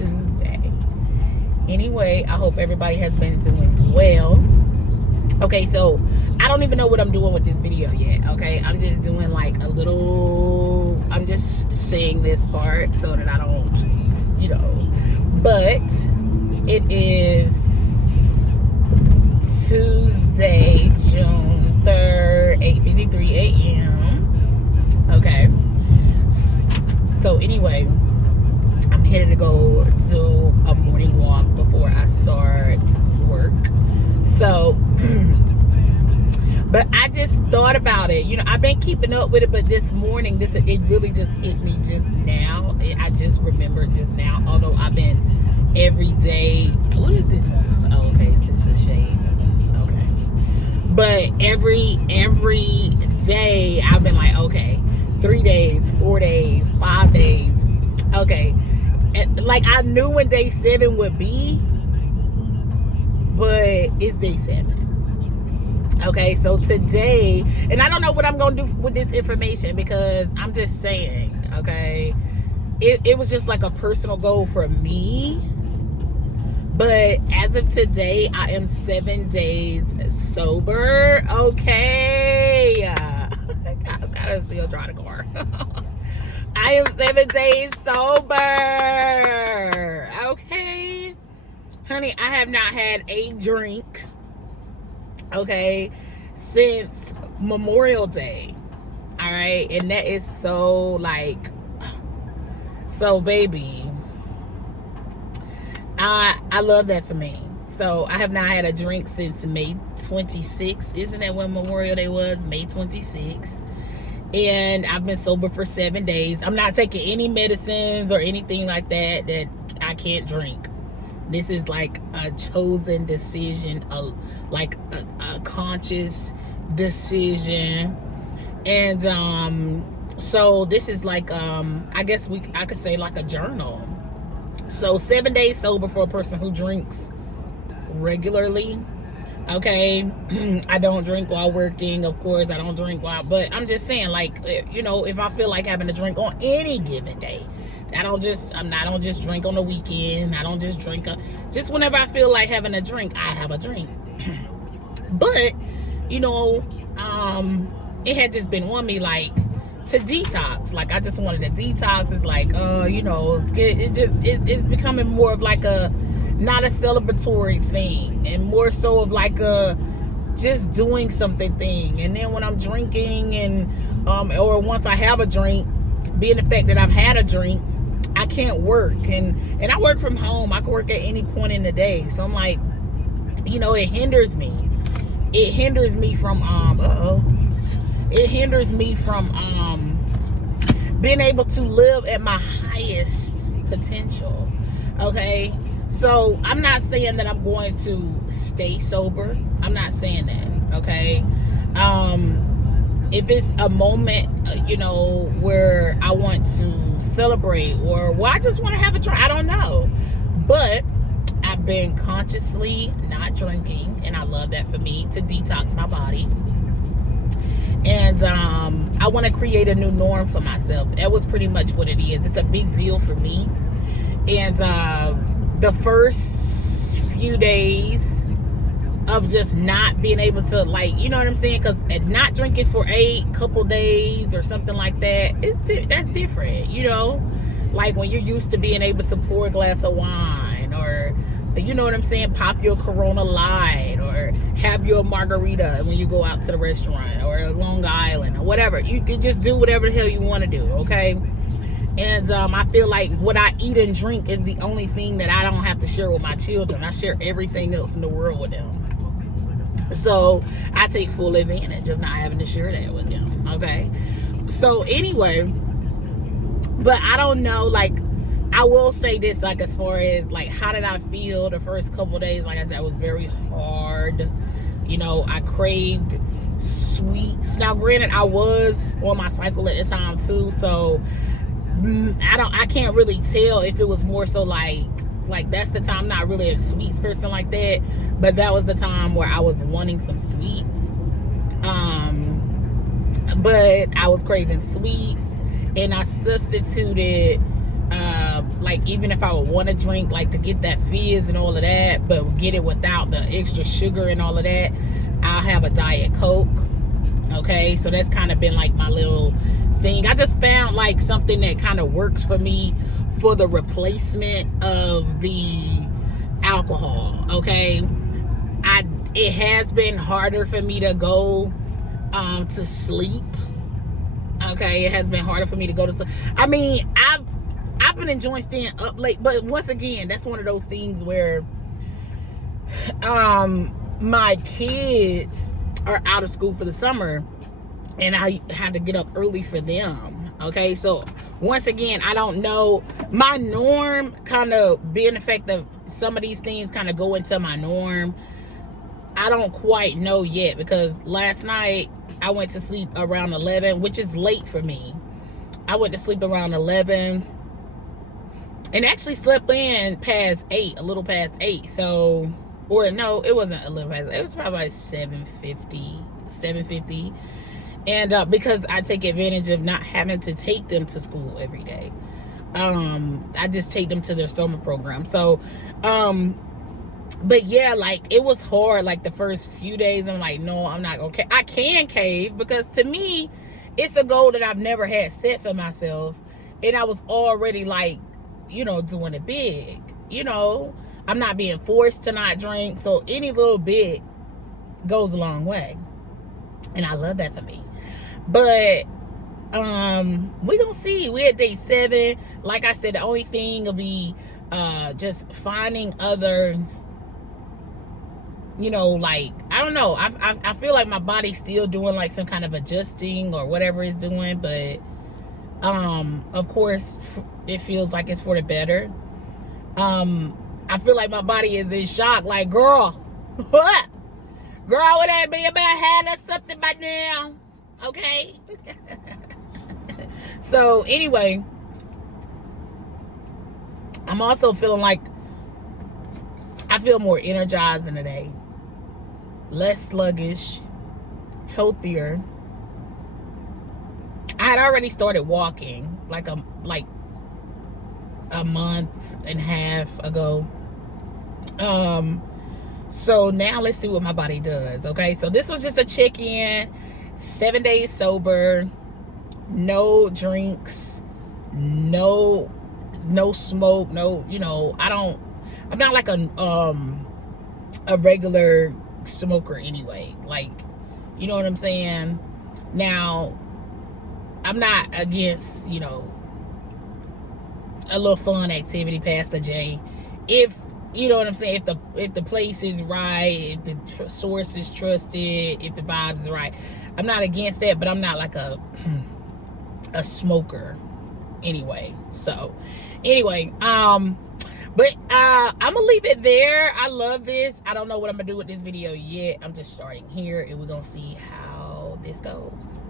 Tuesday. Anyway, I hope everybody has been doing well. Okay, so I don't even know what I'm doing with this video yet. Okay, I'm just doing like a little, I'm just saying this part so that I don't, you know, but it is Tuesday, June 3rd, 8:53 a.m. Okay, so anyway, I'm headed to go do a morning walk before I start work. So, but I just thought about it. You know, I've been keeping up with it, but this morning, it really just hit me just now. I just remembered just now, although I've been every day. What is this one? Oh, okay, it's just a shade. Okay. But every day, I've been like, okay, 3 days, 4 days, 5 days. Okay. Like, I knew when day 7 would be, but it's day 7. Okay, so today, and I don't know what I'm gonna do with this information, because I'm just saying, okay, it was just like a personal goal for me. But as of today, I am 7 days sober. Okay, I gotta still drive the car. I am 7 days sober. Okay, honey, I have not had a drink, okay, since Memorial Day. All right, and that is so, like, so baby, I love that for me. So I have not had a drink since May 26th. Isn't that when Memorial Day was? May 26th. And I've been sober for 7 days. I'm not taking any medicines or anything like that I can't drink. This is like a chosen decision, like a conscious decision. And so this is like, I guess I could say like a journal. So 7 days sober for a person who drinks regularly. Okay, I don't drink while working, of course. I don't drink but I'm just saying, like, you know, if I feel like having a drink on any given day, I don't just drink on the weekend. I don't just drink just whenever I feel like having a drink, I have a drink. But, you know, it had just been on me, like, to detox. Like, I just wanted to detox. It's like, you know, it's becoming more of like not a celebratory thing, and more so of like a just doing something thing. And then when I'm drinking, and or once I have a drink, being the fact that I've had a drink, I can't work, and I work from home. I can work at any point in the day. So I'm like, you know, it hinders me from it hinders me from being able to live at my highest potential. Okay, so I'm not saying that I'm going to stay sober. I'm not saying that. Okay, if it's a moment, you know, where I want to celebrate, or I just want to have a drink, I don't know. But I've been consciously not drinking, and I love that for me, to detox my body. And I want to create a new norm for myself. That was pretty much what it is. It's a big deal for me. And the first few days of just not being able to, like, you know what I'm saying? Because not drinking for a couple days or something like that, that's different, you know? Like when you're used to being able to pour a glass of wine, or, you know what I'm saying, pop your Corona Light, or have your margarita when you go out to the restaurant, or Long Island, or whatever. You can just do whatever the hell you want to do, okay? And I feel like what I eat and drink is the only thing that I don't have to share with my children. I share everything else in the world with them. So I take full advantage of not having to share that with them, okay? So anyway, but I don't know, like, I will say this, like, as far as, like, how did I feel the first couple of days? Like I said, it was very hard. You know, I craved sweets. Now, granted, I was on my cycle at the time, too, so I can't really tell if it was more so like that's the time. I'm not really a sweets person like that, but that was the time where I was wanting some sweets. But I was craving sweets, and I substituted like, even if I would want to drink, like to get that fizz and all of that, but get it without the extra sugar and all of that, I'll have a Diet Coke. Okay, so that's kind of been like my little thing. I just found like something that kind of works for me for the replacement of the alcohol. Okay, it has been harder for me to go to sleep. Okay, it has been harder for me to go to sleep. I mean, I've been enjoying staying up late, but once again, that's one of those things where my kids are out of school for the summer, and I had to get up early for them. Okay, so once again, I don't know, my norm kind of being the fact that some of these things kind of go into my norm. I don't quite know yet, because last night I went to sleep around 11, which is late for me. I went to sleep around 11 and actually slept in past 8, a little past 8. So, or no, it wasn't a little past 8. It was probably like 7:50. And because I take advantage of not having to take them to school every day. I just take them to their summer program. So, but yeah, like it was hard like the first few days. I'm like, no, I'm not okay. I can cave, because to me, it's a goal that I've never had set for myself. And I was already like, you know, doing it big. You know, I'm not being forced to not drink. So any little bit goes a long way. And I love that for me. But we gonna see. We're at day 7. Like I said, the only thing will be just finding other, you know, like, I don't know. I feel like my body's still doing like some kind of adjusting or whatever it's doing, but of course it feels like it's for the better. I feel like my body is in shock, like, girl, what? Girl, would that be about had us something by now? Okay. So anyway, I'm also feeling like I feel more energized in the day, less sluggish, healthier. I had already started walking like a month and a half ago. So now let's see what my body does. Okay, so this was just a check-in. 7 days sober, no drinks, no smoke, no, you know, I'm not like a regular smoker anyway, like, you know what I'm saying? Now, I'm not against, you know, a little fun activity past the J, if, you know what I'm saying, if the place is right, if the source is trusted, if the vibes is right. I'm not against that, but I'm not like a smoker anyway. So anyway, but I'm gonna leave it there. I love this. I don't know what I'm gonna do with this video yet. I'm just starting here, and we're gonna see how this goes.